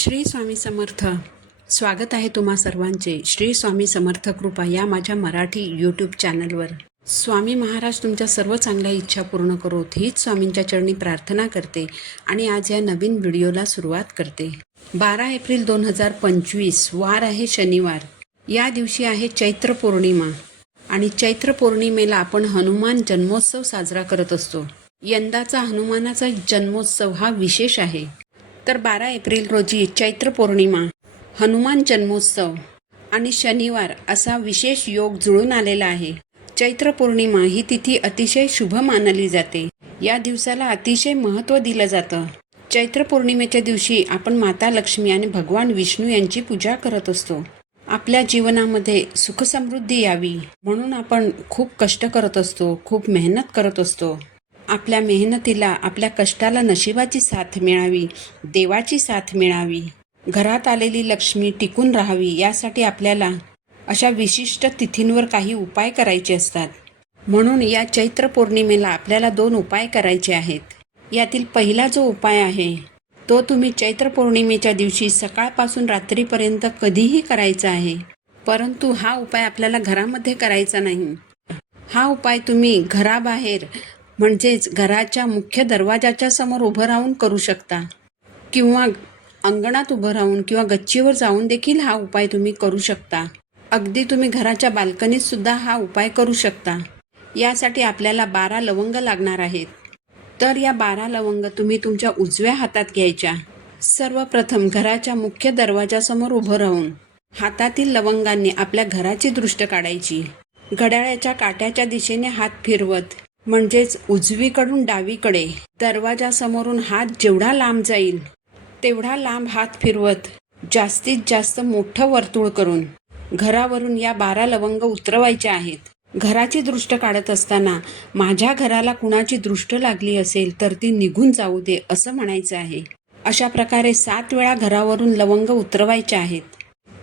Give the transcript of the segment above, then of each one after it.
श्री स्वामी समर्थ. स्वागत आहे तुम्हा सर्वांचे. श्री स्वामी समर्थ कृपा या माझ्या मराठी यूट्यूब चॅनलवर स्वामी महाराज तुमच्या सर्व चांगल्या इच्छा पूर्ण करोत हीच स्वामींच्या चरणी प्रार्थना करते आणि आज या नवीन व्हिडिओला सुरुवात करते. बारा एप्रिल दोन हजार पंचवीस वार आहे शनिवार. या दिवशी आहे चैत्र पौर्णिमा. आणि चैत्र पौर्णिमेला आपण हनुमान जन्मोत्सव साजरा करत असतो. यंदाचा हनुमानाचा जन्मोत्सव हा विशेष आहे. तर बारा एप्रिल रोजी चैत्र पौर्णिमा हनुमान जन्मोत्सव आणि शनिवार असा विशेष योग जुळून आलेला आहे. चैत्र पौर्णिमा ही तिथी अतिशय शुभ मानली जाते. या दिवसाला अतिशय महत्त्व दिलं जातं. चैत्र पौर्णिमेच्या दिवशी आपण माता लक्ष्मी आणि भगवान विष्णू यांची पूजा करत असतो. आपल्या जीवनामध्ये सुखसमृद्धी यावी म्हणून आपण खूप कष्ट करत असतो खूप मेहनत करत असतो. आपल्या मेहनतीला आपल्या कष्टाला नशिबाची साथ मिळावी देवाची साथ मिळावी. घरात आलेली लक्ष्मी टिकून राहावी यासाठी आपल्याला अशा विशिष्ट तिथींवर काही उपाय करायचे असतात. म्हणून या चैत्र पौर्णिमेला आपल्याला दोन उपाय करायचे आहेत. यातील पहिला जो उपाय आहे तो तुम्ही चैत्र पौर्णिमेच्या दिवशी सकाळपासून रात्रीपर्यंत कधीही करायचा आहे. परंतु हा उपाय आपल्याला घरामध्ये करायचा नाही. हा उपाय तुम्ही घराबाहेर म्हणजेच घराच्या मुख्य दरवाजाच्या समोर उभं राहून करू शकता. किंवा अंगणात उभं राहून किंवा गच्चीवर जाऊन देखील हा उपाय तुम्ही करू शकता. अगदी तुम्ही घराच्या बाल्कनीत सुद्धा हा उपाय करू शकता. यासाठी आपल्याला बारा लवंग लागणार आहेत. तर या बारा लवंग तुम्ही तुमच्या उजव्या हातात घ्यायच्या. सर्वप्रथम घराच्या मुख्य दरवाजासमोर उभं राहून हातातील लवंगांनी आपल्या घराची दृष्ट काढायची. घड्याळ्याच्या काट्याच्या दिशेने हात फिरवत म्हणजेच उजवीकडून डावीकडे दरवाजासमोरून हात जेवढा लांब जाईल तेवढा लांब हात फिरवत जास्तीत जास्त मोठं वर्तुळ करून घरावरून या बारा लवंग उतरवायचे आहेत. घराची दृष्ट काढत असताना माझ्या घराला कुणाची दृष्ट लागली असेल तर ती निघून जाऊ दे असं म्हणायचं आहे. अशा प्रकारे सात वेळा घरावरून लवंग उतरवायचे आहेत.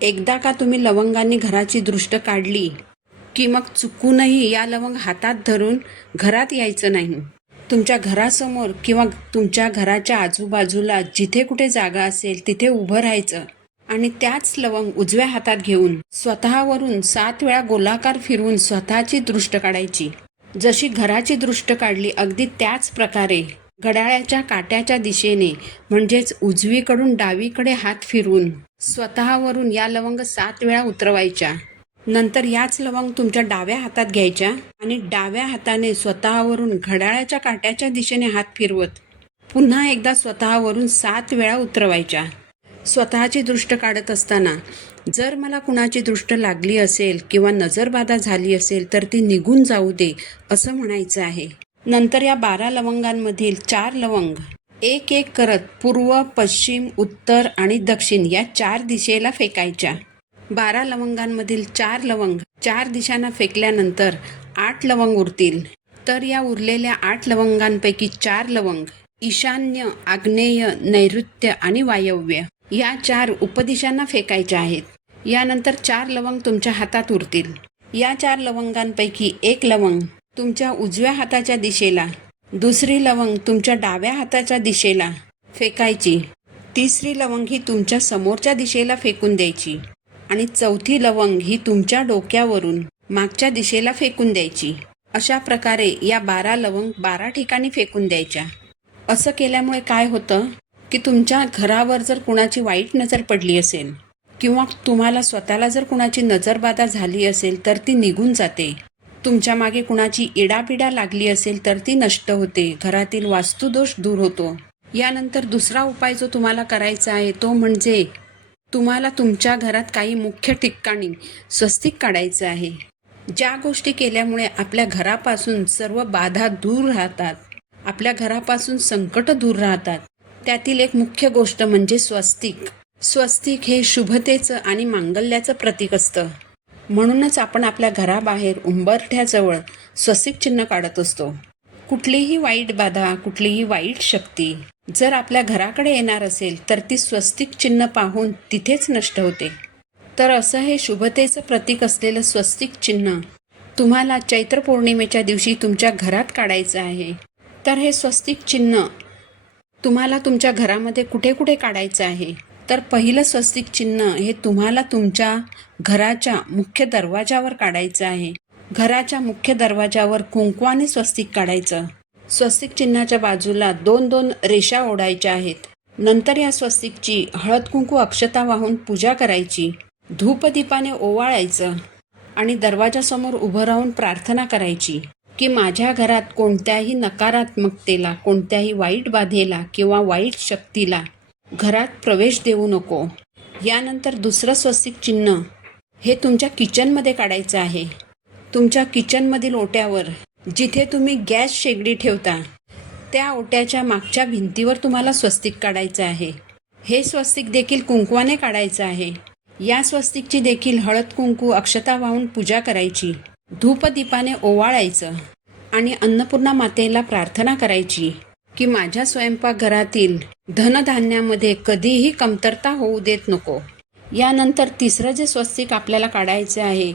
एकदा का तुम्ही लवंगांनी घराची दृष्ट काढली की मग चुकूनही या लवंग हातात धरून घरात यायचं नाही. तुमच्या घरासमोर किंवा तुमच्या घराच्या आजूबाजूला जिथे कुठे जागा असेल तिथे उभं राहायचं आणि त्याच लवंग उजव्या हातात घेऊन स्वतःवरून सात वेळा गोलाकार फिरवून स्वतःची दृष्ट काढायची. जशी घराची दृष्ट काढली अगदी त्याच प्रकारे घड्याळ्याच्या काट्याच्या दिशेने म्हणजेच उजवीकडून डावीकडे हात फिरवून स्वतःवरून या लवंग सात वेळा उतरवायच्या. नंतर याच लवंग तुमच्या डाव्या हातात घ्यायच्या आणि डाव्या हाताने स्वतःवरून घड्याळाच्या काट्याच्या दिशेने हात फिरवत पुन्हा एकदा स्वतःवरून सात वेळा उतरवायच्या. स्वतःची दृष्ट काढत असताना जर मला कुणाची दृष्ट लागली असेल किंवा नजरबाधा झाली असेल तर ती निघून जाऊ दे असं म्हणायचं आहे. नंतर या बारा लवंगांमधील चार लवंग एक एक करत पूर्व पश्चिम उत्तर आणि दक्षिण या चार दिशेला फेकायच्या. बारा लवंगांमधील चार लवंग चार दिशांना फेकल्यानंतर आठ लवंग उरतील. तर या उरलेल्या आठ लवंगांपैकी चार लवंग ईशान्य आग्नेय नैऋत्य आणि वायव्य या चार उपदिशांना फेकायच्या आहेत. यानंतर चार लवंग तुमच्या हातात उरतील. या चार लवंगांपैकी एक लवंग तुमच्या उजव्या हाताच्या दिशेला दुसरी लवंग तुमच्या डाव्या हाताच्या दिशेला फेकायची तिसरी लवंग ही तुमच्या समोरच्या दिशेला फेकून द्यायची. आणि चौथी लवंग ही तुमच्या डोक्यावरून मागच्या दिशेला फेकून द्यायची. अशा प्रकारे या बारा लवंग बारा ठिकाणी फेकून द्यायच्या. असं केल्यामुळे काय होतं की तुमच्या घरावर जर कुणाची वाईट नजर पडली असेल किंवा तुम्हाला स्वतःला जर कुणाची नजरबाधा झाली असेल तर ती निघून जाते. तुमच्या मागे कुणाची इडापिडा लागली असेल तर ती नष्ट होते. घरातील वास्तुदोष दूर होतो. यानंतर दुसरा उपाय जो तुम्हाला करायचा आहे तो म्हणजे तुम्हाला तुमच्या घरात काही मुख्य ठिकाणी स्वस्तिक काढायचं आहे. ज्या गोष्टी केल्यामुळे आपल्या घरापासून सर्व बाधा दूर राहतात आपल्या घरापासून संकट दूर राहतात त्यातील एक मुख्य गोष्ट म्हणजे स्वस्तिक. स्वस्तिक हे शुभतेचं आणि मांगल्याचं प्रतीक असतं. म्हणूनच आपण आपल्या घराबाहेर उंबरठ्याजवळ स्वस्तिक चिन्ह काढत असतो. कुठलीही वाईट बाधा कुठलीही वाईट शक्ती जर आपल्या घराकडे येणार असेल तर ती स्वस्तिक चिन्ह पाहून तिथेच नष्ट होते. तर असं हे शुभतेचं प्रतीक असलेलं स्वस्तिक चिन्ह तुम्हाला चैत्र पौर्णिमेच्या दिवशी तुमच्या घरात काढायचं आहे. तर हे स्वस्तिक चिन्ह तुम्हाला तुमच्या घरामध्ये कुठे कुठे काढायचं आहे? तर पहिलं स्वस्तिक चिन्ह हे तुम्हाला तुमच्या घराच्या मुख्य दरवाजावर काढायचं आहे. घराच्या मुख्य दरवाजावर कुंकवाने स्वस्तिक काढायचं. स्वस्तिक चिन्हाच्या बाजूला दोन दोन रेषा ओढायच्या आहेत. नंतर या स्वस्तिकची हळद कुंकू अक्षता वाहून पूजा करायची धूपदीपाने ओवाळायचं आणि दरवाजासमोर उभं राहून प्रार्थना करायची की माझ्या घरात कोणत्याही नकारात्मकतेला कोणत्याही वाईट बाधेला किंवा वाईट शक्तीला घरात प्रवेश देऊ नको. यानंतर दुसरं स्वस्तिक चिन्ह हे तुमच्या किचनमध्ये काढायचं आहे. तुमच्या किचनमधील ओट्यावर जिथे तुम्ही गॅस शेगडी ठेवता त्या ओट्याच्या मागच्या भिंतीवर तुम्हाला स्वस्तिक काढायचं आहे. हे स्वस्तिक देखील कुंकवाने काढायचं आहे. या स्वस्तिकची देखील हळद कुंकू अक्षता वाहून पूजा करायची. धूपदीपाने ओवाळायचं आणि अन्नपूर्णा मातेला प्रार्थना करायची की माझ्या स्वयंपाकघरातील धनधान्यामध्ये कधीही कमतरता होऊ देत नको. यानंतर तिसरं जे स्वस्तिक आपल्याला काढायचं आहे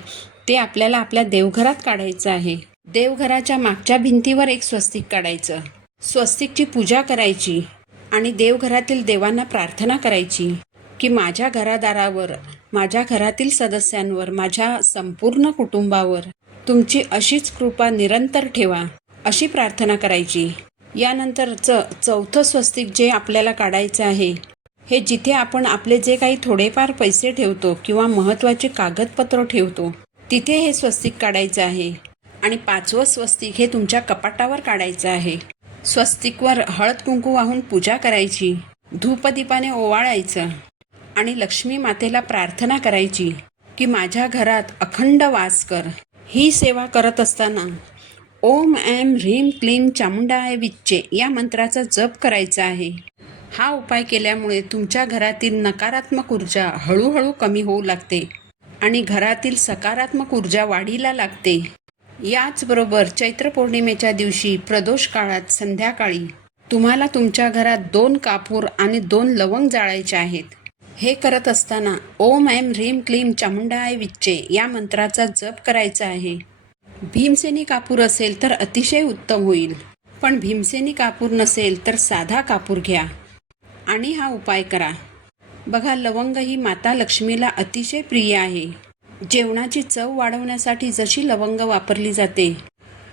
ते आपल्याला आपल्या देवघरात काढायचं आहे. देवघराच्या मागच्या भिंतीवर एक स्वस्तिक काढायचं. स्वस्तिकची पूजा करायची आणि देवघरातील देवांना प्रार्थना करायची की माझ्या घरादारावर माझ्या घरातील सदस्यांवर माझ्या संपूर्ण कुटुंबावर तुमची अशीच कृपा निरंतर ठेवा अशी प्रार्थना करायची. यानंतरचं चौथं स्वस्तिक जे आपल्याला काढायचं आहे हे जिथे आपण आपले जे काही थोडेफार पैसे ठेवतो किंवा महत्त्वाचे कागदपत्र ठेवतो तिथे हे स्वस्तिक काढायचं आहे. आणि पाचवं स्वस्तिक हे तुमच्या कपाटावर काढायचं आहे. स्वस्तिकवर हळद कुंकू वाहून पूजा करायची धूपदीपाने ओवाळायचं आणि लक्ष्मी मातेला प्रार्थना करायची की माझ्या घरात अखंड वास कर. ही सेवा करत असताना ओम ॲम ह्रीम क्लीम चामुंडाय विच्चे या मंत्राचा जप करायचा आहे. हा उपाय केल्यामुळे तुमच्या घरातील नकारात्मक ऊर्जा हळूहळू कमी होऊ लागते. आणि घरातील सकारात्मक ऊर्जा वाढीला लागते. याचबरोबर चैत्र पौर्णिमेच्या दिवशी प्रदोष काळात संध्याकाळी तुम्हाला तुमच्या घरात दोन कापूर आणि दोन लवंग जाळायचे आहेत. हे करत असताना ओम ऐम ह्रीम क्लीम चामुंडाय विच्चे या मंत्राचा जप करायचा आहे. भीमसेनी कापूर असेल तर अतिशय उत्तम होईल. पण भीमसेनी कापूर नसेल तर साधा कापूर घ्या. आणि हा उपाय करा. बघा लवंग ही माता लक्ष्मीला अतिशय प्रिय आहे. जेवणाची चव वाढवण्यासाठी जशी लवंग वापरली जाते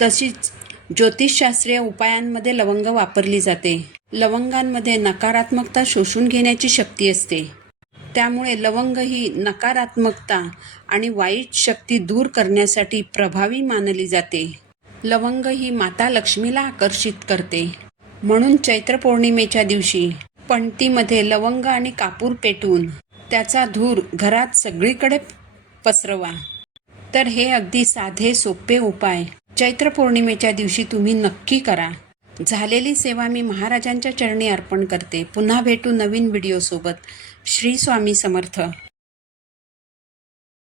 तशीच ज्योतिषशास्त्रीय उपायांमध्ये लवंग वापरली जाते. लवंगांमध्ये नकारात्मकता शोषून घेण्याची शक्ती असते. त्यामुळे लवंग ही नकारात्मकता आणि वाईट शक्ती दूर करण्यासाठी प्रभावी मानली जाते. लवंग ही माता लक्ष्मीला आकर्षित करते. म्हणून चैत्र पौर्णिमेच्या दिवशी पणतीमध्ये लवंग आणि कापूर पेटवून त्याचा धूर घरात सगळीकडे पसरवा. तर हे अगदी साधे सोपे उपाय. चैत्र पौर्णिमेच्या दिवशी तुम्ही नक्की करा. झालेली सेवा मी महाराजांच्या चरणी अर्पण करते. पुन्हा भेटू नवीन व्हिडिओसोबत. श्री स्वामी समर्थ.